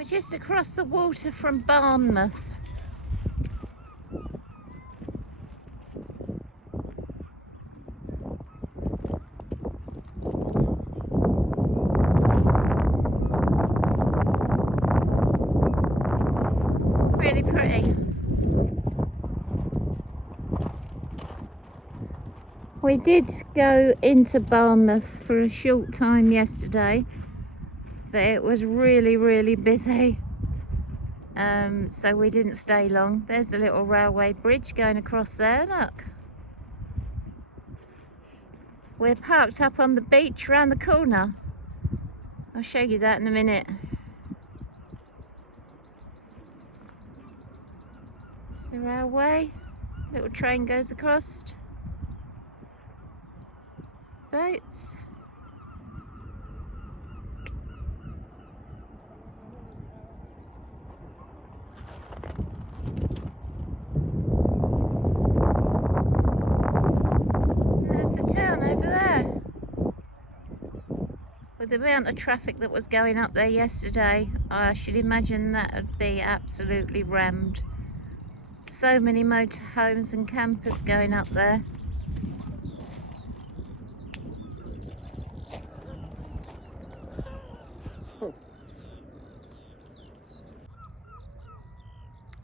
We're just across the water from Barmouth. Really pretty. We did go into Barmouth for a short time yesterday, but it was really busy, so we didn't stay long. There's the little railway bridge going across there, look. We're parked up on the beach round the corner. I'll show you that in a minute. It's the railway, little train goes across. Boats. There's the town over there. With the amount of traffic that was going up there yesterday, I should imagine that would be absolutely rammed. So many motorhomes and campers going up there.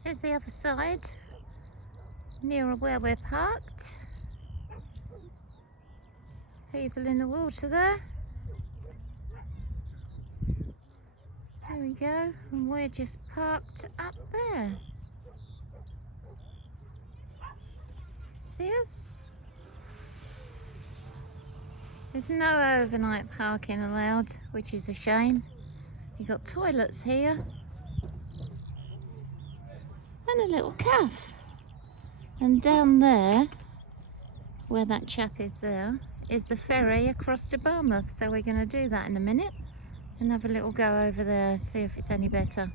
Here's the other side, nearer where we're parked. People in the water there. There we go, and we're just parked up there. See us? There's no overnight parking allowed, which is a shame. You've got toilets here. And a little cafe. And down there, where that chap is there, is the ferry across to Barmouth. So we're going to do that in a minute and have a little go over there, see if it's any better.